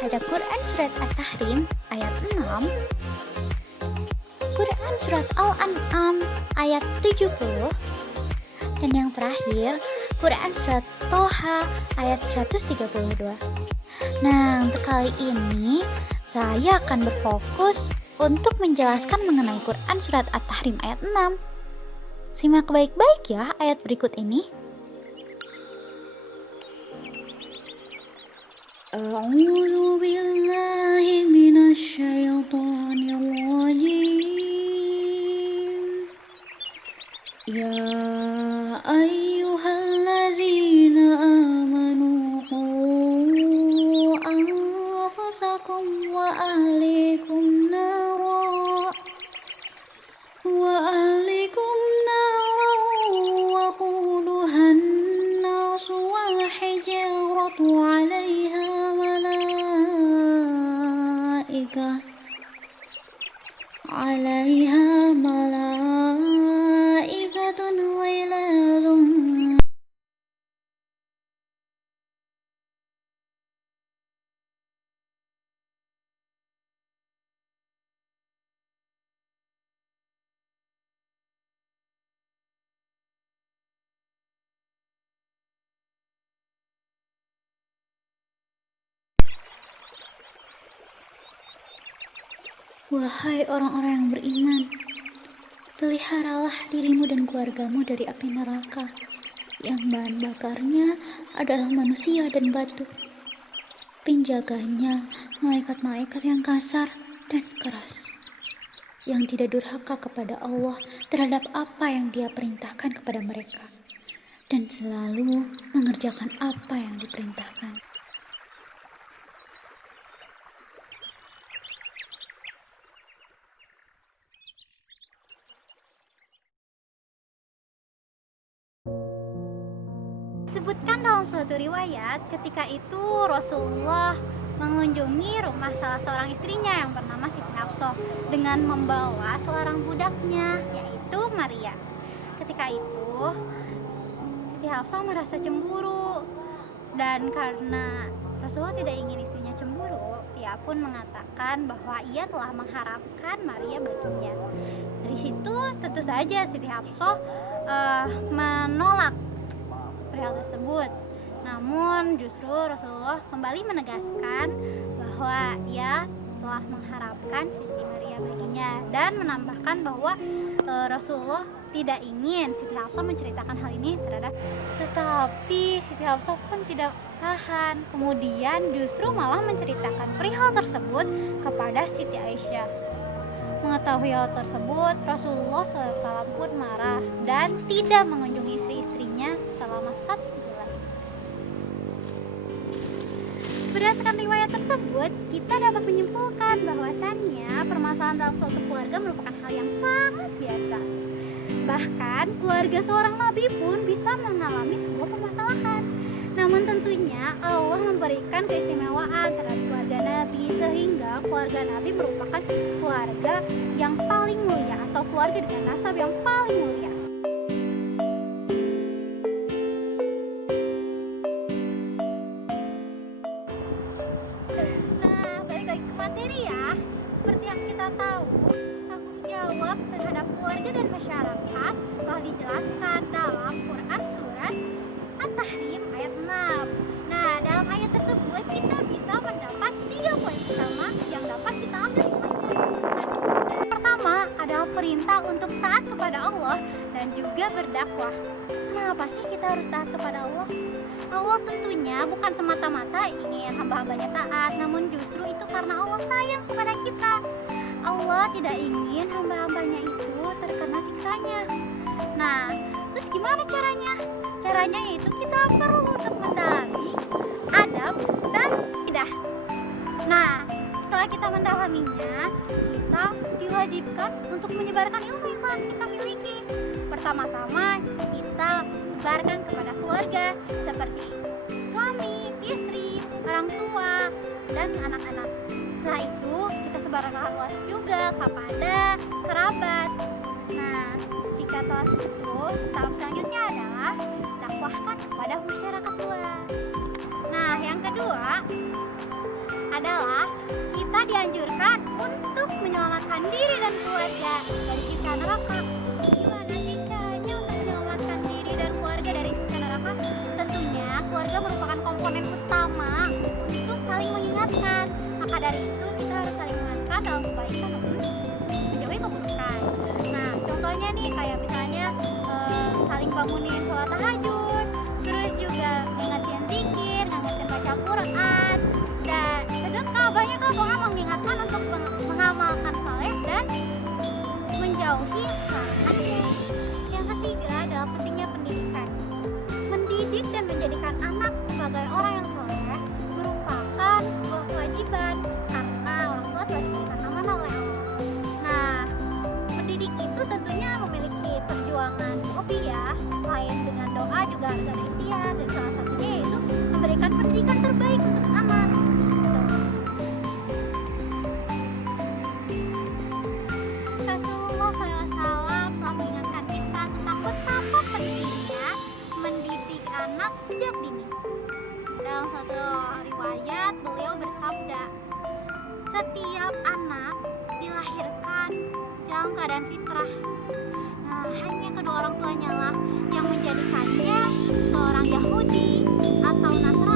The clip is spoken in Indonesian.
ada Quran Surat At-Tahrim ayat 6, Quran Surat Al-An'am ayat 70, dan yang terakhir Quran Surat Toha ayat 132. Nah, untuk kali ini saya akan berfokus untuk menjelaskan mengenai Quran Surat At-Tahrim ayat 6. Simak baik-baik ya ayat berikut ini. A'udzu billahi minasy syaithanir rajim. Ya ayyuhallazina amanu qu anfusakum wa ahlikum nara وقودها الناس والحجارة عليها ملائكة غلاظ. Wahai orang-orang yang beriman, peliharalah dirimu dan keluargamu dari api neraka, yang bahan bakarnya adalah manusia dan batu. Penjaganya malaikat-malaikat yang kasar dan keras, yang tidak durhaka kepada Allah terhadap apa yang Dia perintahkan kepada mereka, dan selalu mengerjakan apa yang diperintahkan. Disebutkan dalam suatu riwayat, ketika itu Rasulullah mengunjungi rumah salah seorang istrinya yang bernama Siti Hafsah dengan membawa seorang budaknya, yaitu Maria. Ketika itu Siti Hafsah merasa cemburu, dan karena Rasulullah tidak ingin istrinya cemburu, ia pun mengatakan bahwa ia telah mengharapkan Maria baginya. Dari situ tentu saja Siti Hafsah menolak hal tersebut. Namun justru Rasulullah kembali menegaskan bahwa ia telah mengharapkan Siti Maria baginya, dan menambahkan bahwa Rasulullah tidak ingin Siti Hafsah menceritakan hal ini tetapi Siti Hafsah pun tidak tahan, kemudian justru malah menceritakan perihal tersebut kepada Siti Aisyah. Mengetahui hal tersebut, Rasulullah SAW pun marah dan tidak mengunjungi istri-istrinya selama 1 bulan. Berdasarkan riwayat tersebut, kita dapat menyimpulkan bahwasannya permasalahan dalam suatu keluarga merupakan hal yang sangat biasa. Bahkan keluarga seorang nabi pun bisa mengalami sebuah permasalahan. Namun tentunya Allah memberikan keistimewaan terhadap keluarga Nabi, sehingga keluarga Nabi merupakan keluarga yang paling mulia atau keluarga dengan nasab yang paling mulia. Nah, balik lagi ke materi ya. Seperti yang kita tahu, tanggung jawab terhadap keluarga dan masyarakat telah dijelaskan dalam Quran Surat At-Tahrim ayat 6. Nah, dalam ayat tersebut kita bisa mendapat 3 poin utama yang dapat kita ambil hikmahnya. Pertama adalah perintah untuk taat kepada Allah dan juga berdakwah. Kenapa sih kita harus taat kepada Allah? Allah tentunya bukan semata-mata ingin hamba-hambanya taat, namun justru itu karena Allah sayang kepada kita. Allah tidak ingin hamba-hambanya itu terkena siksanya. Nah, terus gimana caranya? Caranya yaitu kita perlu untuk mendalami adab dan akidah. Nah, setelah kita mendalaminya, kita diwajibkan untuk menyebarkan ilmu yang telah kita miliki. Pertama-tama kita sebarkan kepada keluarga seperti suami, istri, orang tua, dan anak-anak. Setelah itu kita sebarkan luas juga kepada kerabat. Nah, jika telah itu, tahap selanjutnya adalah dakwahkan kepada masyarakat luas. Nah, yang kedua adalah kita dianjurkan untuk menyelamatkan diri dan keluarga dari siksa neraka. Gimana sih caranya untuk menyelamatkan diri dan keluarga dari siksa neraka? Tentunya keluarga merupakan komponen utama untuk saling mengingatkan. Maka dari itu kita harus saling mengingatkan dalam kebaikan maupun menjauhi keburukan. Nah, contohnya nih kayak misalnya saling bangunin sholat tahajud, terus juga ngingetin zikir, ngingetin baca Quran, dan sedekah. Banyak pokoknya mengingatkan untuk mengamalkan saleh dan menjauhi hal yang. Yang ketiga adalah pentingnya pendidikan. Mendidik dan menjadikan anak sebagai orang yang soleh merupakan sebuah kewajiban karena orang tua telah diberikan amanah oleh Allah. Nah, mendidik itu tentunya memiliki perjuangan lebih ya. Selain dengan doa juga harus ada ikhtiar, dan salah satunya yaitu memberikan pendidikan terbaik untuk anak. Rasulullah SAW telah mengingatkan kita tentang betapa pentingnya mendidik anak sejak dini. Dalam satu riwayat beliau bersabda, setiap anak dilahirkan dalam keadaan fitrah. Nah, hanya kedua orang tuanya lah yang menjadikannya seorang Yahudi atau Nasrani